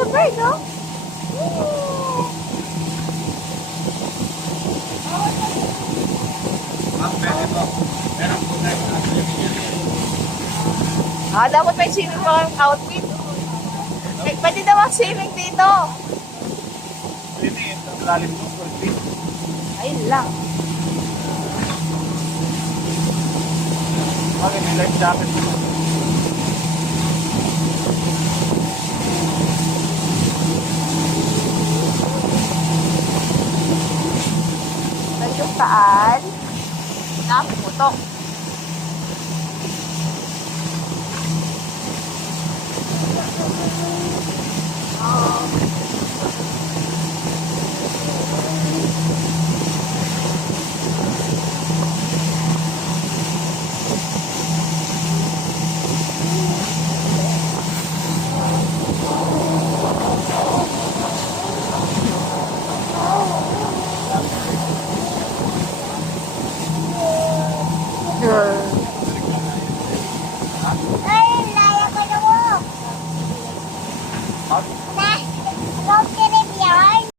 a bird, no? Ma'am, pwede po. Meron po tayo mga Ah, dapat may swimming pool outfit. Eh, pwede daw ang swimming dito. Pwede, ito. Lalim po, 4 feet. Ayun lang. Okay, may life jacket po. Dahil yung taan na pumutok. Ma'am, Rocket